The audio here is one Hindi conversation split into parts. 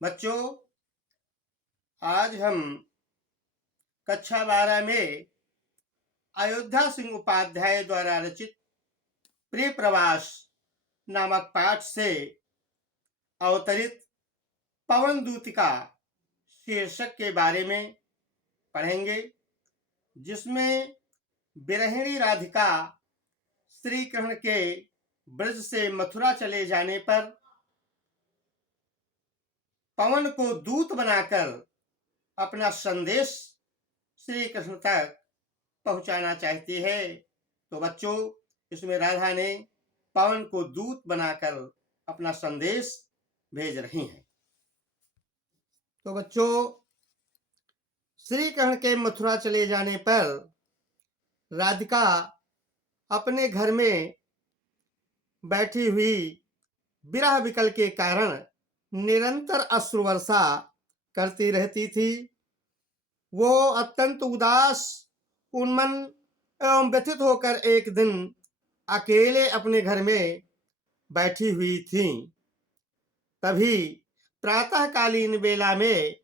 बच्चों, आज हम कक्षा 12 में अयोध्या सिंह उपाध्याय द्वारा रचित प्रिय प्रवास नामक पाठ से अवतरित पवन दूतिका शीर्षक के बारे में पढ़ेंगे, जिसमें विरहिणी राधिका श्री कृष्ण के ब्रज से मथुरा चले जाने पर पवन को दूत बनाकर अपना संदेश श्री कृष्ण तक पहुंचाना चाहती है। तो बच्चों, इसमें राधा ने पवन को दूत बनाकर अपना संदेश भेज रही हैं। तो बच्चों, श्री कृष्ण के मथुरा चले जाने पर राधिका अपने घर में बैठी हुई विरह विकल के कारण निरंतर अश्रु वर्षा करती रहती थी। वो अत्यंत उदास, उन्मन एवं व्यथित होकर एक दिन अकेले अपने घर में बैठी हुई थी। तभी प्रातःकालीन बेला में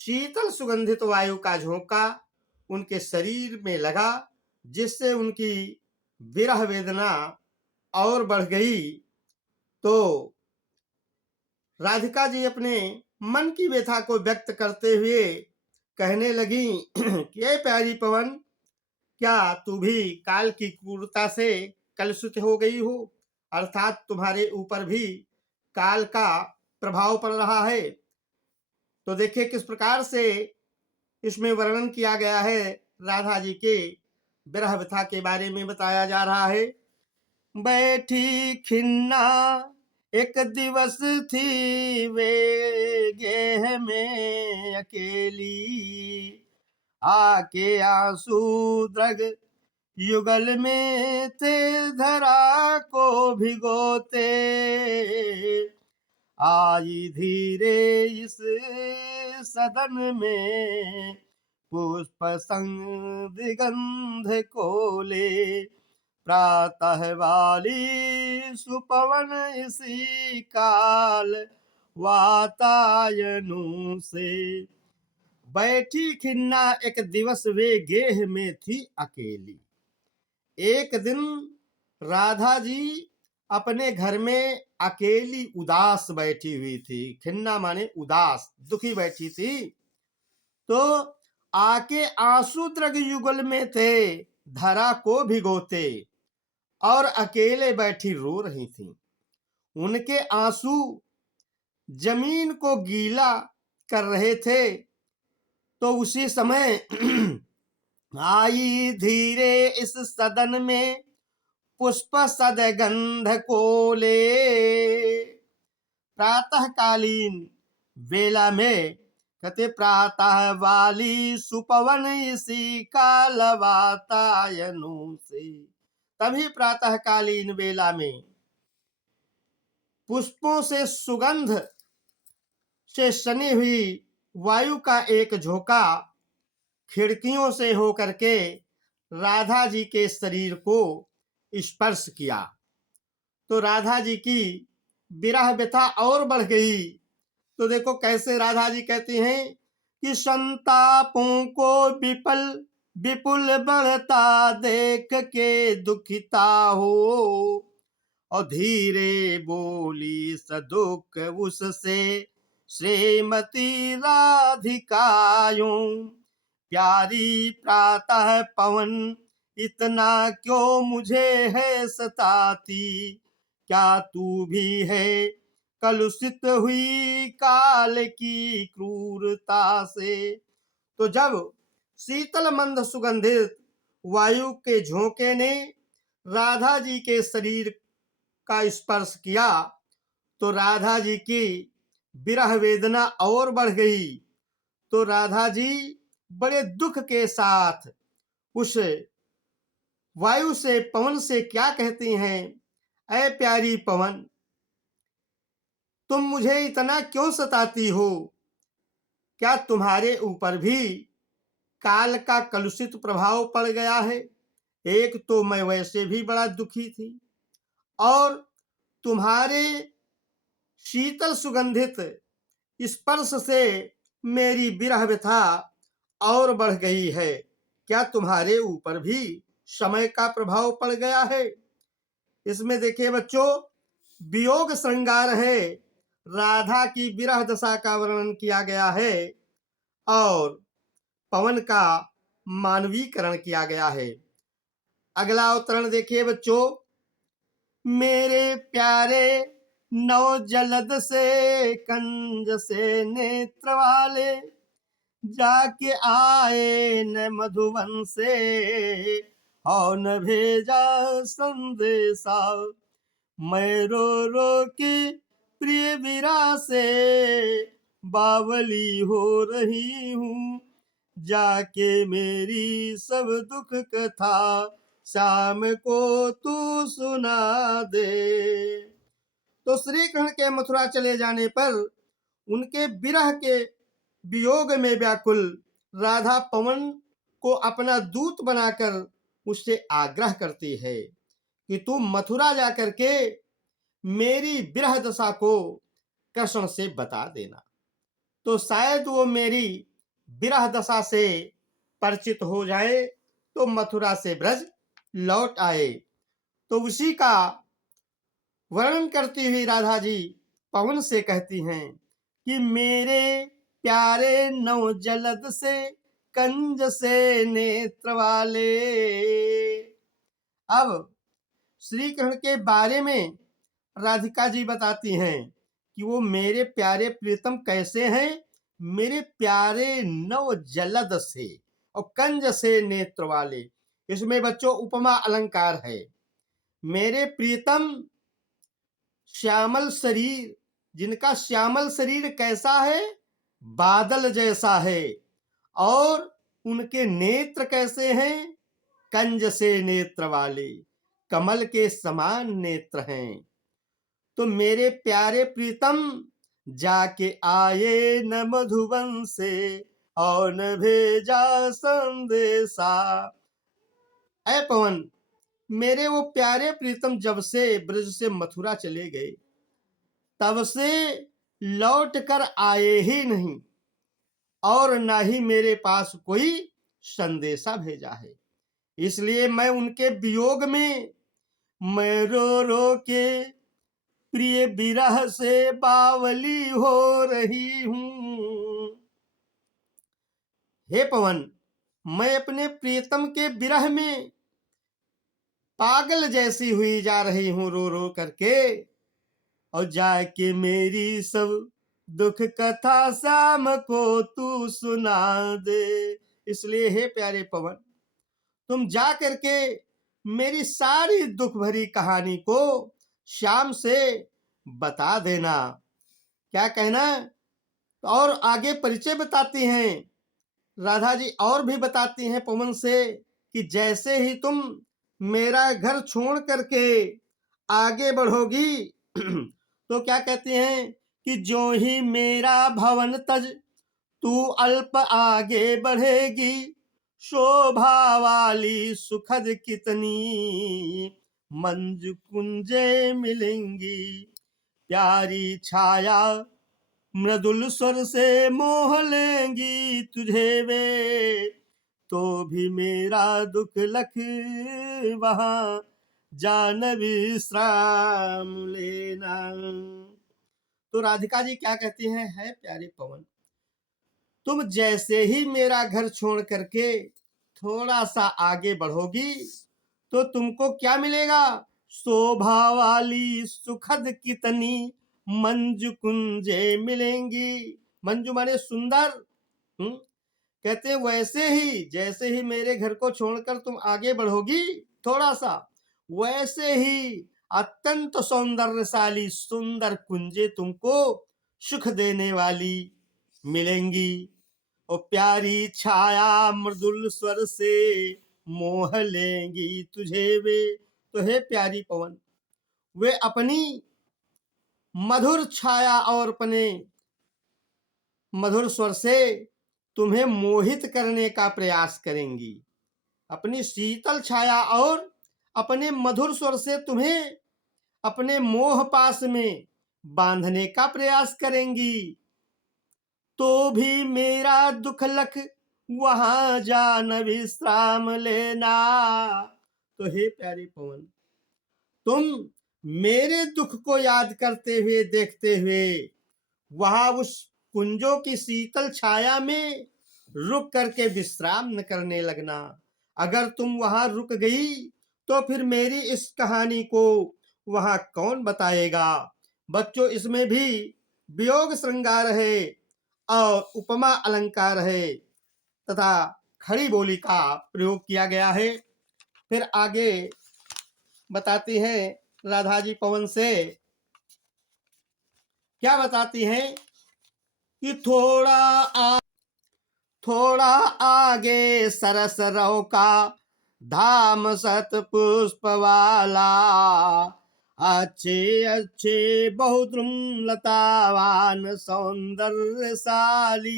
शीतल सुगंधित वायु का झोंका उनके शरीर में लगा, जिससे उनकी विरह वेदना और बढ़ गई। तो राधिका जी अपने मन की व्यथा को व्यक्त करते हुए कहने लगी कि ये प्यारी पवन, क्या तू भी काल की क्रूरता से कलुषित हो गई हो, अर्थात तुम्हारे ऊपर भी काल का प्रभाव पड़ रहा है। तो देखिए किस प्रकार से इसमें वर्णन किया गया है। राधा जी के विरह व्यथा के बारे में बताया जा रहा है। बैठी खिन्ना एक दिवस थी वे गेह में अकेली, आके आंसू द्रग युगल में थे धरा को भिगोते, आई धीरे इस सदन में पुष्प संग दिगंध कोले, प्रातः वाली सुपवन इसी काल वातायनु से। बैठी खिन्ना एक दिवस वे गेह में थी अकेली। एक दिन राधा जी अपने घर में अकेली उदास बैठी हुई थी। खिन्ना माने उदास, दुखी बैठी थी। तो आके आंसू द्रग युगल में थे धरा को भिगोते, और अकेले बैठी रो रही थी। उनके आंसू जमीन को गीला कर रहे थे। तो उसी समय आई धीरे इस सदन में पुष्प सदगंध कोले, प्रातःकालीन बेला में कहते प्रातः वाली सुपवन इसी काल वातायनु से। तभी प्रातःकालीन बेला में पुष्पों से सुगंध से सनी हुई वायु का एक झोंका खिड़कियों से होकर के राधा जी के शरीर को स्पर्श किया। तो राधा जी की विरह व्यथा और बढ़ गई। तो देखो कैसे राधा जी कहती हैं कि संतापों को विपुल बढ़ता देख के दुखिता हो, और धीरे बोली सदुख उससे श्रीमती राधिकायूं, प्यारी प्रातः पवन इतना क्यों मुझे है सताती, क्या तू भी है कलुषित हुई काल की क्रूरता से। तो जब शीतल मंद सुगंधित वायु के झोंके ने राधा जी के शरीर का स्पर्श किया, तो राधा जी की विरह वेदना और बढ़ गई। तो राधा जी बड़े दुख के साथ उस वायु से, पवन से क्या कहती हैं, ऐ प्यारी पवन, तुम मुझे इतना क्यों सताती हो, क्या तुम्हारे ऊपर भी काल का कलुषित प्रभाव पड़ गया है। एक तो मैं वैसे भी बड़ा दुखी थी, और तुम्हारे शीतल सुगंधित स्पर्श से मेरी विरह व्यथा और बढ़ गई है। क्या तुम्हारे ऊपर भी समय का प्रभाव पड़ गया है? इसमें देखिए बच्चों, वियोग श्रृंगार है, राधा की विरह दशा का वर्णन किया गया है और पवन का मानवीकरण किया गया है। अगला अवतरण देखिए बच्चों, मेरे प्यारे नौ जलद से कंज से नेत्र वाले, जाके आए न मधुवन से और न भेजा संदेशा, मैं रो रो के प्रिय विरा से बावली हो रही हूँ, जाके मेरी सब दुख कथा शाम को तू सुना दे। तो श्री कृष्ण के मथुरा चले जाने पर उनके विरह के वियोग में व्याकुल राधा पवन को अपना दूत बनाकर उससे आग्रह करती है कि तू मथुरा जाकर के मेरी विरह दशा को कृष्ण से बता देना, तो शायद वो मेरी विरह दशा से परिचित हो जाए, तो मथुरा से ब्रज लौट आए। तो उसी का वर्णन करती हुई राधा जी पवन से कहती हैं कि मेरे प्यारे नौ जलद से कंज से नेत्र वाले। अब श्री कृष्ण के बारे में राधिका जी बताती हैं कि वो मेरे प्यारे प्रीतम कैसे हैं, मेरे प्यारे नव जलद से और कंज से नेत्र वाले। इसमें बच्चों उपमा अलंकार है। मेरे प्रीतम श्यामल शरीर, जिनका श्यामल शरीर कैसा है, बादल जैसा है, और उनके नेत्र कैसे हैं, कंज से नेत्र वाले, कमल के समान नेत्र हैं। तो मेरे प्यारे प्रीतम जाके आए न मधुबन से और न भेजा संदेशा। ऐ पवन, मेरे वो प्यारे प्रीतम जब से ब्रज से मथुरा चले गए तब से लौट कर आए ही नहीं और ना ही मेरे पास कोई संदेशा भेजा है। इसलिए मैं उनके वियोग में मैं रो रो के प्रिय विरह से बावली हो रही हूँ। हे पवन, मैं अपने प्रियतम के विरह में पागल जैसी हुई जा रही हूँ रो रो करके, और जाके मेरी सब दुख कथा शाम को तू सुना दे। इसलिए हे प्यारे पवन, तुम जा करके मेरी सारी दुख भरी कहानी को शाम से बता देना। क्या कहना, और आगे परिचय बताती हैं राधा जी, और भी बताती हैं पवन से कि जैसे ही तुम मेरा घर छोड़ करके आगे बढ़ोगी तो क्या कहते हैं कि जो ही मेरा भवन तज तू अल्प आगे बढ़ेगी, शोभा वाली सुखद कितनी मंज कुंजे मिलेंगी, प्यारी छाया मृदुल स्वर से मोह लेंगी तुझे वे, तो भी मेरा दुख लख वहां जान विश्राम लेना। तो राधिका जी क्या कहती हैं, है प्यारे पवन, तुम जैसे ही मेरा घर छोड़ करके थोड़ा सा आगे बढ़ोगी तो तुमको क्या मिलेगा, शोभा वाली सुखद कितनी मंजू कुंजे मिलेंगी। मंजू माने सुंदर। कहते हैं वैसे ही जैसे ही मेरे घर को छोड़कर तुम आगे बढ़ोगी थोड़ा सा, वैसे ही अत्यंत सौंदर्यशाली सुंदर कुंजे तुमको सुख देने वाली मिलेंगी, और प्यारी छाया मृदुल स्वर से मोह लेंगी तुझे वे। तो हे प्यारी पवन, वे अपनी मधुर छाया और अपने मधुर स्वर से तुम्हें मोहित करने का प्रयास करेंगी। अपनी शीतल छाया और अपने मधुर स्वर से तुम्हें अपने मोह पास में बांधने का प्रयास करेंगी। तो भी मेरा दुख लख वहां जान विश्राम लेना। तो हे प्यारे पवन, तुम मेरे दुख को याद करते हुए देखते हुए वहां उस कुंजों की शीतल छाया में रुक करके विश्राम न करने लगना। अगर तुम वहां रुक गई तो फिर मेरी इस कहानी को वहां कौन बताएगा। बच्चों, इसमें भी वियोग श्रृंगार है और उपमा अलंकार है तथा खड़ी बोली का प्रयोग किया गया है। फिर आगे बताती हैं राधा जी पवन से, क्या बताती हैं कि थोड़ा आगे सरस रव का धाम सत पुष्प वाला, अच्छे अच्छे बहुद्रुम लतावान सौंदर्यशाली,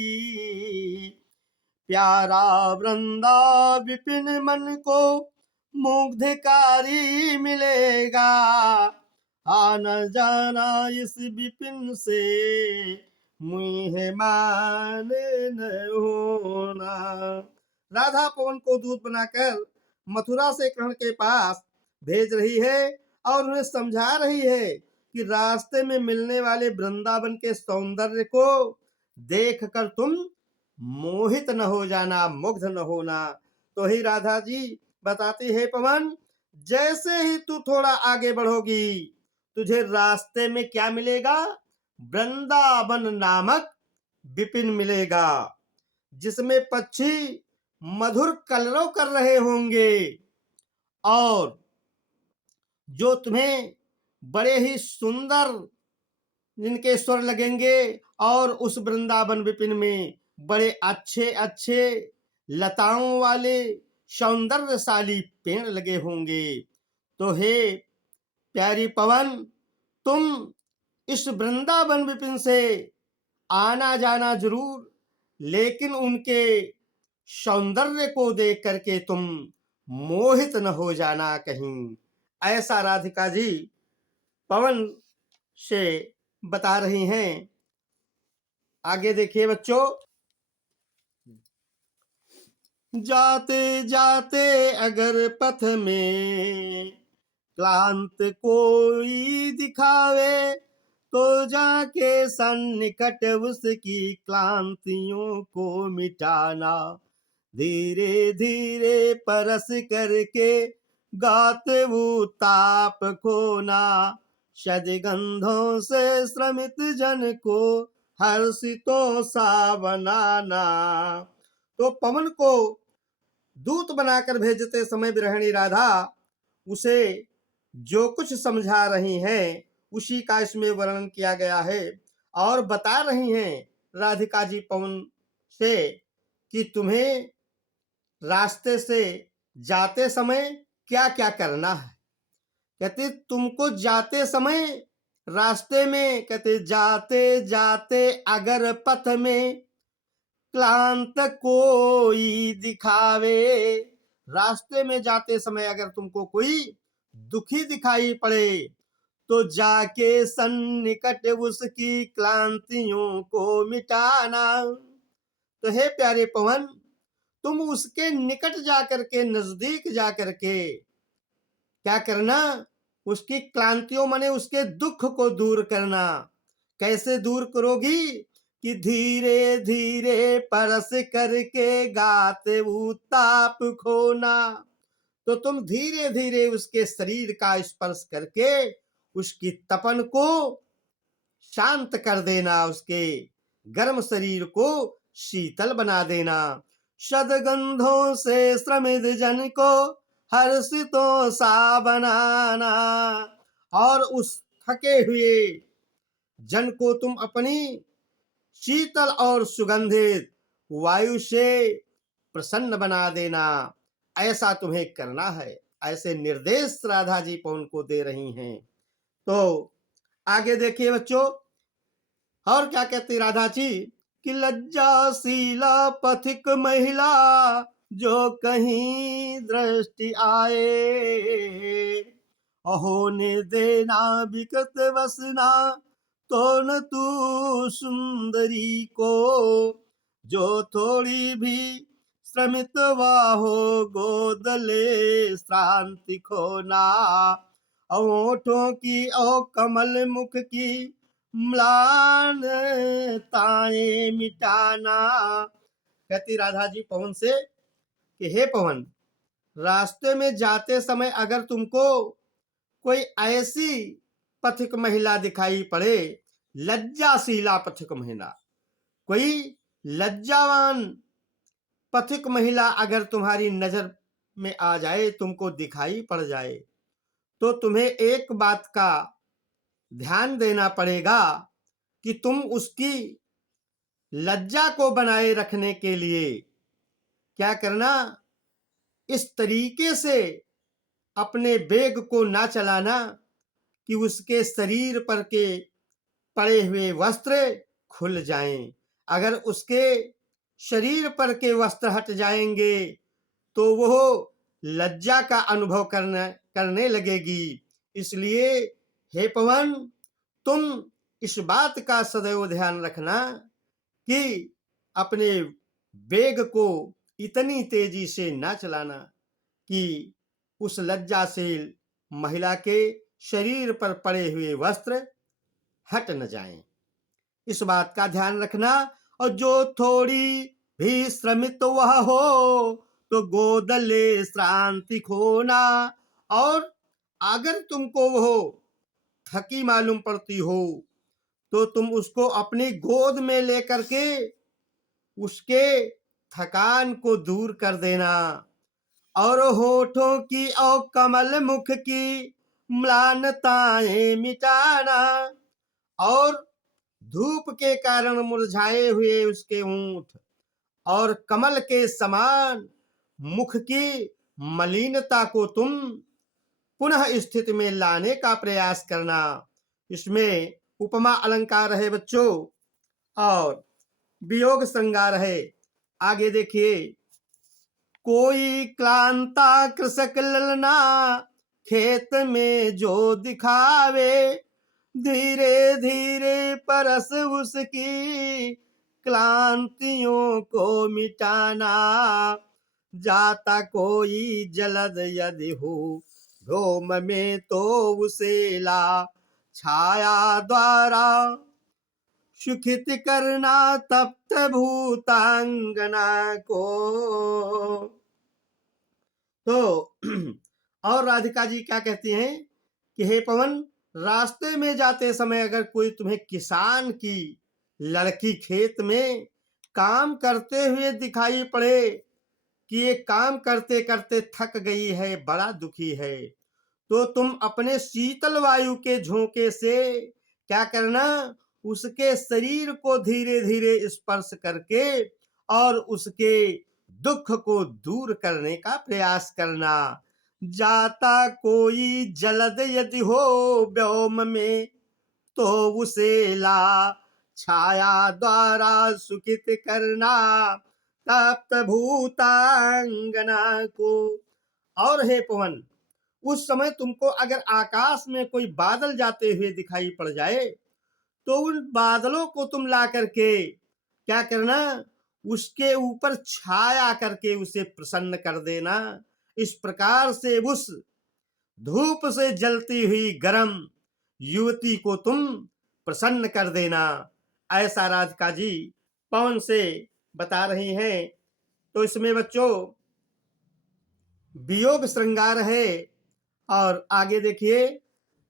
प्यारा वृंदा विपिन मन को मुग्धकारी मिलेगा, आना जाना इस विपिन से मुझे माने न होना। राधा पवन को दूत बनाकर मथुरा से कृष्ण के पास भेज रही है और उन्हें समझा रही है कि रास्ते में मिलने वाले वृंदावन के सौंदर्य को देखकर तुम मोहित न हो जाना, मुग्ध न होना। तो ही राधा जी बताती है, पवन, जैसे ही तू थोड़ा आगे बढ़ोगी तुझे रास्ते में क्या मिलेगा? वृंदावन नामक विपिन मिलेगा, जिसमें पक्षी मधुर कलरव कर रहे होंगे और जो तुम्हें बड़े ही सुंदर जिनके स्वर लगेंगे, और उस वृंदावन विपिन में बड़े अच्छे अच्छे लताओं वाले सौंदर्यशाली पेड़ लगे होंगे। तो हे प्यारी पवन, तुम इस वृंदावन विपिन से आना जाना जरूर, लेकिन उनके सौंदर्य को देख करके तुम मोहित न हो जाना कहीं। ऐसा राधिका जी पवन से बता रही हैं। आगे देखिए बच्चों, जाते जाते अगर पथ में क्लांत कोई दिखावे, तो जाके सन्निकट उसकी क्लांतियों को मिटाना, धीरे धीरे परस करके गाते वो ताप खोना, सदगंधों से श्रमित जन को हर्षितों सा बनाना। तो पवन को दूत बनाकर भेजते समय विरहिणी राधा उसे जो कुछ समझा रही हैं उसी का इसमें वर्णन किया गया है और बता रही हैं राधिका जी पवन से कि तुम्हें रास्ते से जाते समय क्या क्या करना है। कहते तुमको जाते समय रास्ते में, कहते जाते जाते अगर पथ में क्लांत कोई दिखावे, रास्ते में जाते समय अगर तुमको कोई दुखी दिखाई पड़े तो जाके सन्निकट उसकी क्लांतियों को मिटाना। तो हे प्यारे पवन, तुम उसके निकट जाकर के, नजदीक जाकर के क्या करना? उसकी क्लांतियों माने उसके दुख को दूर करना। कैसे दूर करोगी? कि धीरे धीरे परस करके गाते वो ताप खोना। तो तुम धीरे धीरे उसके शरीर का स्पर्श करके उसकी तपन को शांत कर देना, उसके गर्म शरीर को शीतल बना देना। सदगंधों से श्रमित जन को हर्षितों सा बनाना, और उस थके हुए जन को तुम अपनी शीतल और सुगंधित वायु से प्रसन्न बना देना। ऐसा तुम्हें करना है। ऐसे निर्देश राधा जी पवन को दे रही हैं। तो आगे देखिए बच्चों, और क्या कहती राधा जी कि लज्जाशीला पथिक महिला जो कहीं दृष्टि आए, अहो ने देना विकृत वसना तो न तू सुंदरी को, जो थोड़ी भी श्रमित हो गोद ले श्रांति खोना, होठों की और कमल मुख की म्लान ताए मिटाना। कहती राधा जी पवन से कि हे पवन, रास्ते में जाते समय अगर तुमको कोई ऐसी पथिक महिला दिखाई पड़े, लज्जाशीला पथिक महिला, कोई लज्जावान पथिक महिला अगर तुम्हारी नजर में आ जाए, तुमको दिखाई पड़ जाए, तो तुम्हें एक बात का ध्यान देना पड़ेगा कि तुम उसकी लज्जा को बनाए रखने के लिए क्या करना, इस तरीके से अपने वेग को ना चलाना कि उसके शरीर पर के पड़े हुए वस्त्र खुल जाएं। अगर उसके शरीर पर के वस्त्र हट जाएंगे तो वो लज्जा का अनुभव करने लगेगी। इसलिए हे पवन, तुम इस बात का सदैव ध्यान रखना कि अपने वेग को इतनी तेजी से ना चलाना कि उस लज्जाशील महिला के शरीर पर पड़े हुए वस्त्र हट न जाएं। इस बात का ध्यान रखना। और जो थोड़ी भी श्रमित वह हो, तो गोद ले श्रांति खोना। और अगर तुमको वो थकी मालूम पड़ती हो, तो तुम उसको अपनी गोद में लेकर के उसके थकान को दूर कर देना। और होठों की और कमल मुख की म्लानताएं मिटाना। और धूप के कारण मुरझाए हुए उसके होंठ और कमल के समान मुख की मलिनता को तुम पुनः स्थिति में लाने का प्रयास करना। इसमें उपमा अलंकार है बच्चों, और वियोग श्रृंगार है। आगे देखिए, कोई क्लांता कृषक ललना खेत में जो दिखावे, धीरे धीरे परस उसकी क्लांतियों को मिटाना। जाता कोई जलद यदि हो व्योम में, तो उसे ला छाया द्वारा सुखित करना तप्त भूतांगना को। तो और राधिका जी क्या कहती हैं कि हे पवन, रास्ते में जाते समय अगर कोई तुम्हें किसान की लड़की खेत में काम करते हुए दिखाई पड़े कि ये काम करते करते थक गई है, बड़ा दुखी है, तो तुम अपने शीतल वायु के झोंके से क्या करना, उसके शरीर को धीरे धीरे स्पर्श करके और उसके दुख को दूर करने का प्रयास करना। जाता कोई जलद यदि हो व्योम में, तो उसे ला छाया द्वारा सुखित करना तप्त भूतांगना को। और हे पवन, उस समय तुमको अगर आकाश में कोई बादल जाते हुए दिखाई पड़ जाए, तो उन बादलों को तुम ला करके क्या करना, उसके ऊपर छाया करके उसे प्रसन्न कर देना। इस प्रकार से उस धूप से जलती हुई गर्म युवती को तुम प्रसन्न कर देना। ऐसा राधिका जी पवन से बता रही हैं। तो इसमें बच्चों वियोग श्रृंगार है। और आगे देखिए,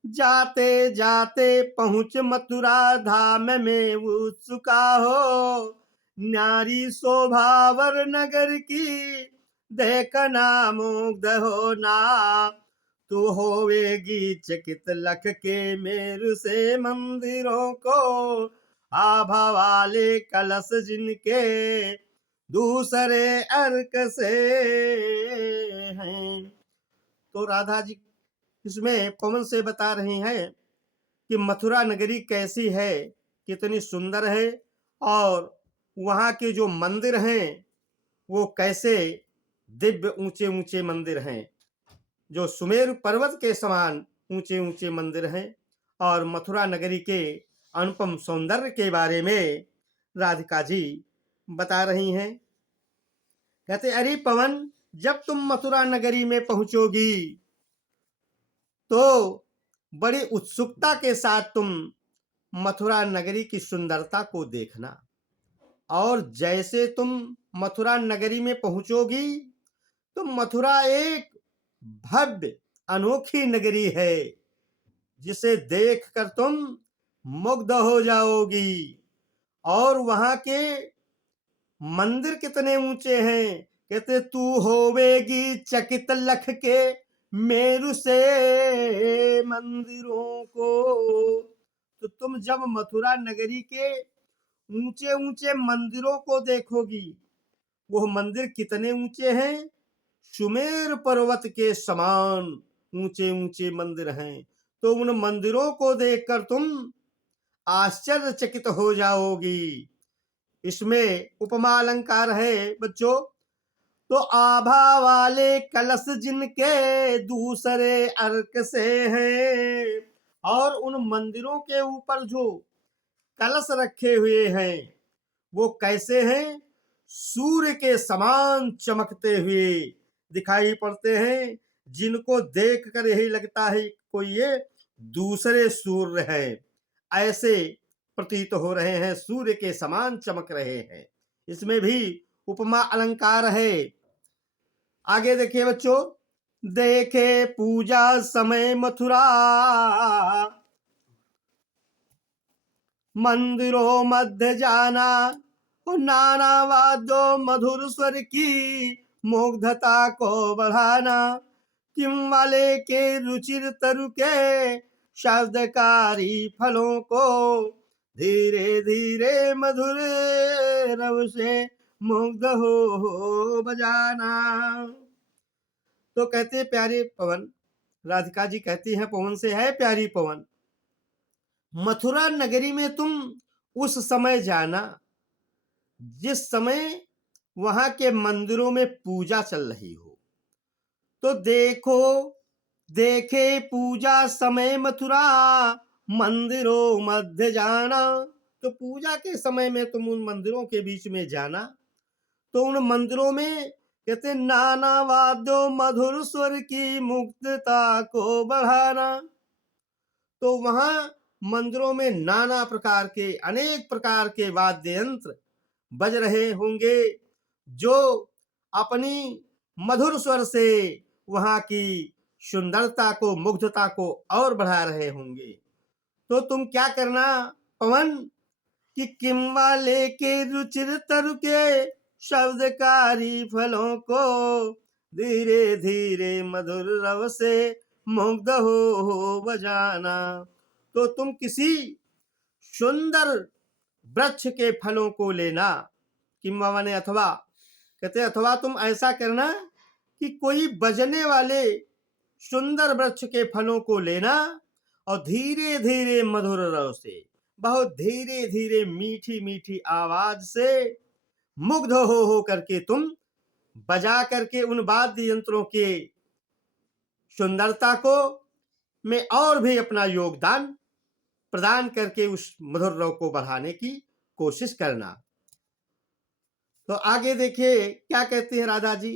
जाते जाते पहुँच मथुरा धाम में उत्सुका हो, नारी शोभावर नगर की देखना मुग्ध होना। तू होवेगी चकित लख के मेरु से मंदिरों को, आभा वाले कलश जिनके दूसरे अर्क से हैं। तो राधा जी इसमें पवन से बता रही हैं कि मथुरा नगरी कैसी है, कितनी सुंदर है, और वहाँ के जो मंदिर हैं वो कैसे दिव्य ऊंचे ऊंचे मंदिर हैं, जो सुमेरु पर्वत के समान ऊंचे ऊंचे मंदिर हैं। और मथुरा नगरी के अनुपम सौंदर्य के बारे में राधिका जी बता रही हैं। कहते अरे पवन, जब तुम मथुरा नगरी में पहुंचोगी तो बड़ी उत्सुकता के साथ तुम मथुरा नगरी की सुंदरता को देखना। और जैसे तुम मथुरा नगरी में पहुंचोगी तो मथुरा एक भव्य अनोखी नगरी है जिसे देखकर तुम मुग्ध हो जाओगी। और वहां के मंदिर कितने ऊंचे हैं। कहते तू होवेगी चकित लख के मेरु से मंदिरों को। तो तुम जब मथुरा नगरी के ऊंचे ऊंचे मंदिरों को देखोगी, वो मंदिर कितने ऊंचे हैं, सुमेर पर्वत के समान ऊंचे ऊंचे मंदिर हैं। तो उन मंदिरों को देखकर तुम आश्चर्यचकित हो जाओगी। इसमें उपमा अलंकार है बच्चों। तो आभा वाले कलश जिनके दूसरे अर्क से हैं, और उन मंदिरों के ऊपर जो कलश रखे हुए हैं वो कैसे हैं, सूर्य के समान चमकते हुए दिखाई पड़ते हैं, जिनको देखकर यही लगता है कोई ये दूसरे सूर्य है, ऐसे प्रतीत हो रहे हैं, सूर्य के समान चमक रहे हैं। इसमें भी उपमा अलंकार है। आगे देखिए बच्चों। देखे पूजा समय मथुरा मंदिरों मध्य जाना, नाना वाद्यों मधुर स्वर की मुग्धता को बढ़ाना। किम वाले के रुचिर तरु के शब्दकारी फलों को धीरे धीरे मधुर रव से मुग्ध हो बजाना। तो कहते प्यारे पवन, राधिका जी कहती हैं पवन से है प्यारी पवन, मथुरा नगरी में तुम उस समय जाना जिस समय वहां के मंदिरों में पूजा चल रही हो। तो देखो देखे पूजा समय मथुरा मंदिरों मध्य जाना। तो पूजा के समय में तुम उन मंदिरों के बीच में जाना। तो उन मंदिरों में कहते नाना वाद्यों मधुर स्वर की मुक्तता को बढ़ाना। तो वहां मंदिरों में नाना प्रकार के अनेक प्रकार के वाद्य यंत्र बज रहे होंगे जो अपनी मधुर स्वर से वहां की सुंदरता को मुग्धता को और बढ़ा रहे होंगे। तो तुम क्या करना पवन कि किम्वा लेके रुचिर तरु के शब्दकारी फलों को धीरे धीरे मधुर रव से मुग्ध हो बजाना। तो तुम किसी सुंदर वृक्ष के फलों को लेना। किम्वा माने अथवा, कहते अथवा तुम ऐसा करना कि कोई बजने वाले सुंदर वृक्ष के फलों को लेना और धीरे धीरे मधुर रव से, बहुत धीरे धीरे मीठी मीठी आवाज से मुग्ध हो करके तुम बजा करके उन वाद्य यंत्रों के सुंदरता को में और भी अपना योगदान प्रदान करके उस मधुर रव को बढ़ाने की कोशिश करना। तो आगे देखिए क्या कहती है राधा जी।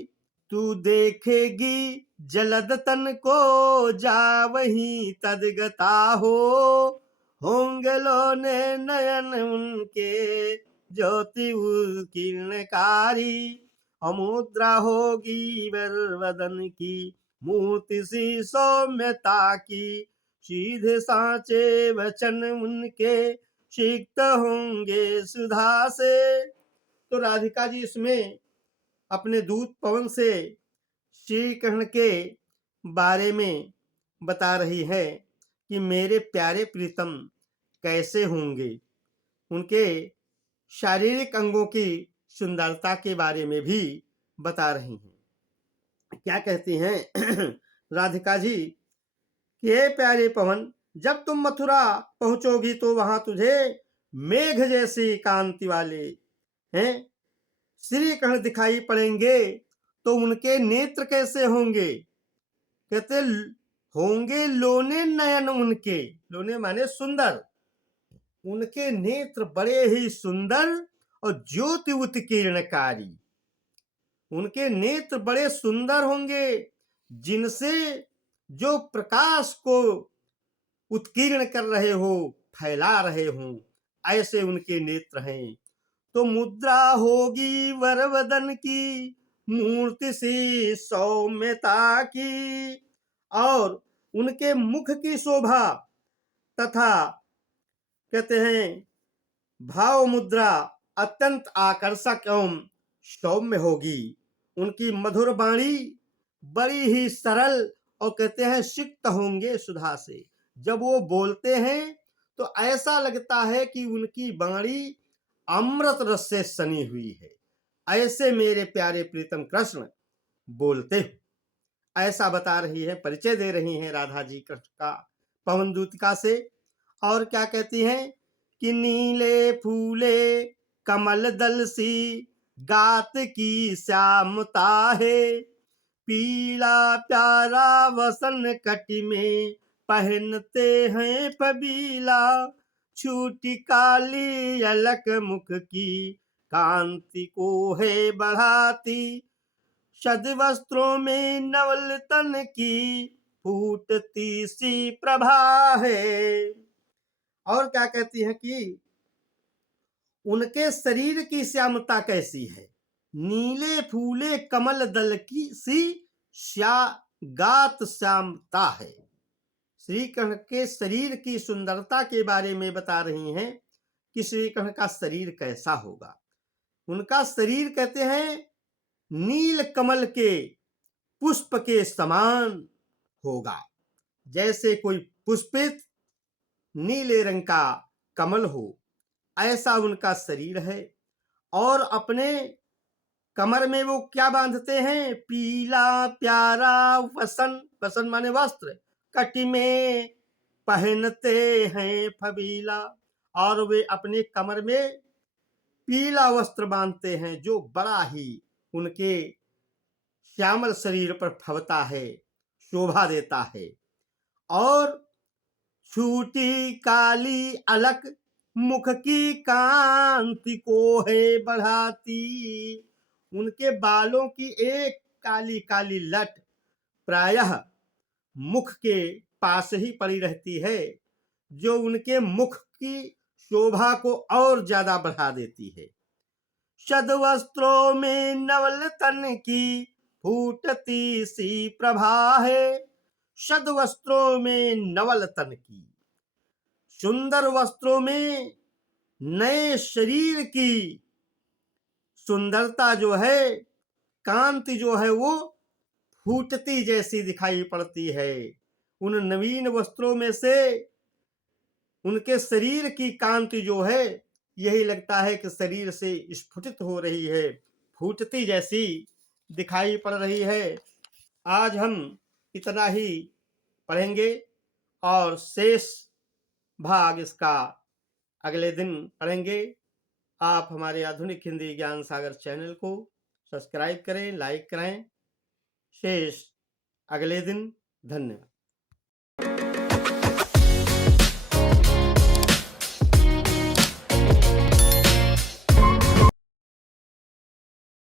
तू देखेगी जलद तन को जा वहीं तदगता हो, होंगे लोने नयन उनके ज्योति किरणकारी। अमुद्रा होगी वरवदन की मूर्ति सी सौम्यता की, सीधे सांचे वचन उनके सिक्त होंगे सुधा से। तो राधिका जी इसमें अपने दूत पवन से श्री कृष्ण के बारे में बता रही है कि मेरे प्यारे प्रीतम कैसे होंगे, उनके शारीरिक अंगों की सुंदरता के बारे में भी बता रही हैं। क्या कहती हैं राधिका जी कि हे प्यारे पवन, जब तुम मथुरा पहुंचोगी तो वहां तुझे मेघ जैसी कांति वाले हैं श्री कृष्ण दिखाई पड़ेंगे। तो उनके नेत्र कैसे होंगे, कहते होंगे लोने नयन उनके, लोने माने सुंदर, उनके नेत्र बड़े ही सुंदर और ज्योति उत्कीर्णकारी। उनके नेत्र बड़े सुंदर होंगे, जिनसे जो प्रकाश को उत्कीर्ण कर रहे हो, फैला रहे हो, ऐसे उनके नेत्र हैं। तो मुद्रा होगी वरवदन की, मूर्ति सी सौम्यता की, और उनके मुख की शोभा तथा कहते हैं भाव मुद्रा अत्यंत आकर्षक एवं सौम्य होगी। उनकी मधुर वाणी बड़ी ही सरल और कहते हैं सिक्त होंगे सुधा से। जब वो बोलते हैं तो ऐसा लगता है कि उनकी वाणी अमृत रस से सनी हुई है। ऐसे मेरे प्यारे प्रीतम कृष्ण बोलते हैं। ऐसा बता रही है, परिचय दे रही हैं राधा जी कृष्ण का पवन दूतिका से। और क्या कहती हैं कि नीले फूले कमल दल सी, गात की श्यामता है, पीला प्यारा वसन कटि में, पहनते हैं पबीला, छूटी काली अलक मुख की, कांति को है बढ़ाती, शद वस्त्रों में नवल तन की, फूटती सी प्रभा है। और क्या कहती है कि उनके शरीर की श्यामता कैसी है, नीले फूले कमल दल की सी गात श्यामता है। श्री कृष्ण के शरीर की सुंदरता के बारे में बता रही हैं कि श्री कृष्ण का शरीर कैसा होगा। उनका शरीर कहते हैं नील कमल के पुष्प के समान होगा, जैसे कोई पुष्पित नीले रंग का कमल हो, ऐसा उनका शरीर है। और अपने कमर में वो क्या बांधते हैं, पीला प्यारा वसन, वसन माने वस्त्र, कटि में पहनते हैं फबीला, और वे अपने कमर में पीला वस्त्र बांधते हैं जो बड़ा ही उनके श्यामल शरीर पर फबता है, शोभा देता है। और छूटी काली अलक मुख की कांति को है बढ़ाती, उनके बालों की एक काली काली लट प्रायः मुख के पास ही पड़ी रहती है, जो उनके मुख की शोभा को और ज्यादा बढ़ा देती है। शद वस्त्रों में नवल तन की, फूटती सी प्रभा है, शद वस्त्रों में नवल तन की, सुंदर वस्त्रों में नए शरीर की सुंदरता जो है, कांति जो है वो फूटती जैसी दिखाई पड़ती है। उन नवीन वस्त्रों में से उनके शरीर की कांति जो है, यही लगता है कि शरीर से स्फुटित हो रही है, फूटती जैसी दिखाई पड़ रही है। आज हम इतना ही पढ़ेंगे और शेष भाग इसका अगले दिन पढ़ेंगे। आप हमारे आधुनिक हिंदी ज्ञान सागर चैनल को सब्सक्राइब करें, लाइक करें। शेष अगले दिन। धन्यवाद।